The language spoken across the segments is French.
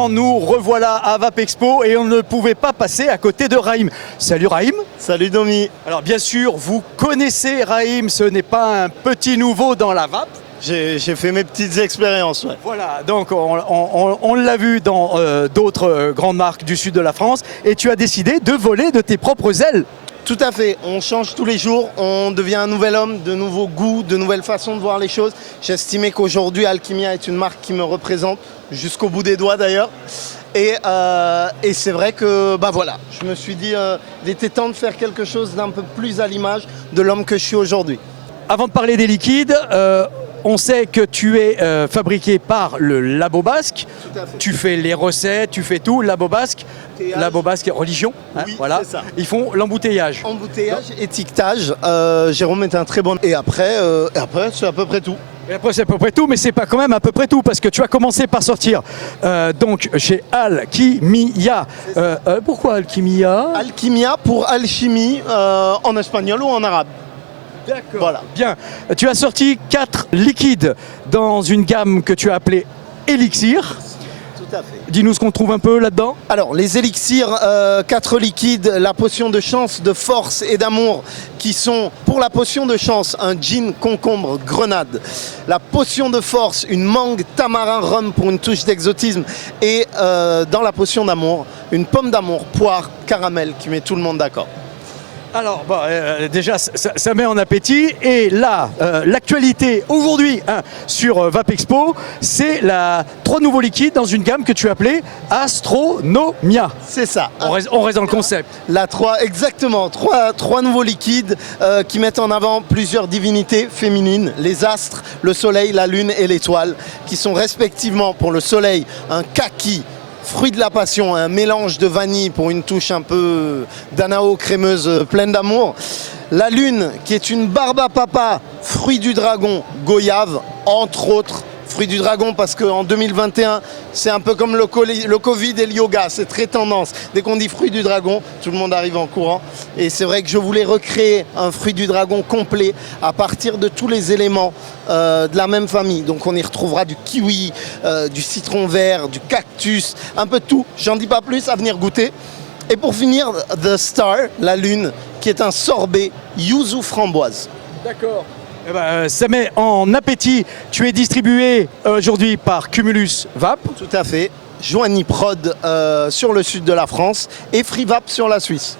l'instant, nous revoilà à Vapexpo et on ne pouvait pas passer à côté de Raïm. Salut Raïm. Salut Domi. Alors bien sûr, vous connaissez Raïm, ce n'est pas un petit nouveau dans la vape. J'ai fait mes petites expériences. Ouais. Voilà, donc on l'a vu dans d'autres grandes marques du sud de la France et tu as décidé de voler de tes propres ailes. Tout à fait, on change tous les jours, on devient un nouvel homme, de nouveaux goûts, de nouvelles façons de voir les choses. J'estimais qu'aujourd'hui Alchimia est une marque qui me représente jusqu'au bout des doigts d'ailleurs. Et c'est vrai que voilà, je me suis dit il était temps de faire quelque chose d'un peu plus à l'image de l'homme que je suis aujourd'hui. Avant de parler des liquides, on sait que tu es fabriqué par le Labo Basque. Tout à fait. Tu fais les recettes, tu fais tout, Labo Basque. Labo Basque religion, hein, oui, voilà. C'est ça. Ils font l'embouteillage. Embouteillage, étiquetage. Jérôme est un très bon. Et après c'est à peu près tout. Et après c'est à peu près tout, mais c'est pas quand même à peu près tout parce que tu as commencé par sortir donc chez Alchimia. Pourquoi Alchimia? Alchimia pour alchimie en espagnol ou en arabe. D'accord. Voilà. Bien. Tu as sorti 4 liquides dans une gamme que tu as appelée Elixir. Tout à fait. Dis-nous ce qu'on trouve un peu là-dedans. Alors, les élixirs, 4 liquides, la potion de chance, de force et d'amour, qui sont, pour la potion de chance, un gin, concombre, grenade. La potion de force, une mangue, tamarin, rhum pour une touche d'exotisme. Et dans la potion d'amour, une pomme d'amour, poire, caramel, qui met tout le monde d'accord. Alors, déjà, ça met en appétit. Et là, l'actualité aujourd'hui sur Vapexpo, c'est 3 nouveaux liquides dans une gamme que tu as appelée Astronomia. C'est ça. On reste dans le concept. Exactement. Trois nouveaux liquides qui mettent en avant plusieurs divinités féminines, les astres, le soleil, la lune et l'étoile, qui sont respectivement pour le soleil un kaki, fruit de la passion, un mélange de vanille pour une touche un peu d'anao crémeuse pleine d'amour. La lune, qui est une barbe à papa, fruit du dragon, goyave, entre autres. Fruit du dragon parce qu'en 2021, c'est un peu comme le Covid et le yoga, c'est très tendance. Dès qu'on dit fruit du dragon, tout le monde arrive en courant. Et c'est vrai que je voulais recréer un fruit du dragon complet à partir de tous les éléments de la même famille. Donc on y retrouvera du kiwi, du citron vert, du cactus, un peu de tout. J'en dis pas plus, à venir goûter. Et pour finir, The Star, la lune, qui est un sorbet yuzu framboise. D'accord. Ça met en appétit. Tu es distribué aujourd'hui par Cumulus Vape. Tout à fait. Joigny Prod sur le sud de la France et Free Vape sur la Suisse.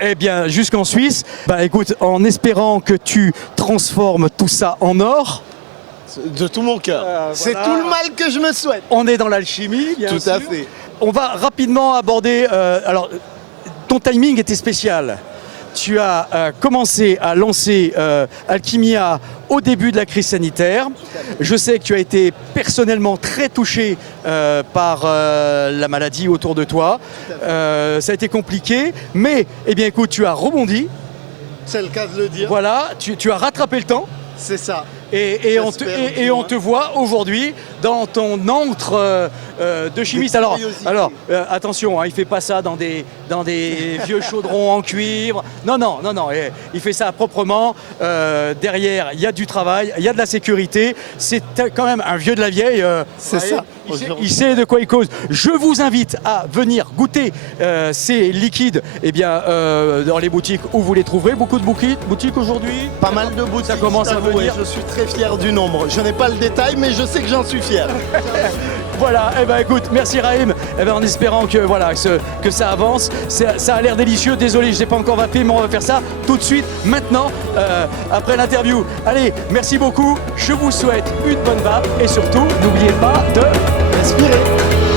Eh bien, jusqu'en Suisse. Écoute, en espérant que tu transformes tout ça en or. De tout mon cœur. C'est voilà. tout le mal que je me souhaite. On est dans l'alchimie, bien tout sûr. à fait. On va rapidement aborder... alors, ton timing était spécial. Tu as commencé à lancer Alchimia au début de la crise sanitaire. Je sais que tu as été personnellement très touché par la maladie autour de toi. Ça a été compliqué, mais eh bien, écoute, tu as rebondi. C'est le cas de le dire. Voilà, tu as rattrapé le temps. C'est ça. Et on te voit aujourd'hui dans ton antre de chimiste. Alors attention, il ne fait pas ça dans des vieux chaudrons en cuivre. Non, il fait ça proprement. Derrière, il y a du travail, il y a de la sécurité. C'est quand même un vieux de la vieille. C'est ça. Il sait de quoi il cause. Je vous invite à venir goûter ces liquides dans les boutiques où vous les trouverez. Beaucoup de boutiques aujourd'hui. Pas mal de boutiques. Ça commence à venir. Je suis très fier du nombre. Je n'ai pas le détail, mais je sais que j'en suis fier. Voilà, écoute, merci Raïm. En espérant que ça avance. Ça a l'air délicieux. Désolé, je n'ai pas encore vapé, mais on va faire ça tout de suite, maintenant, après l'interview. Allez, merci beaucoup. Je vous souhaite une bonne vape et surtout, n'oubliez pas de respirer.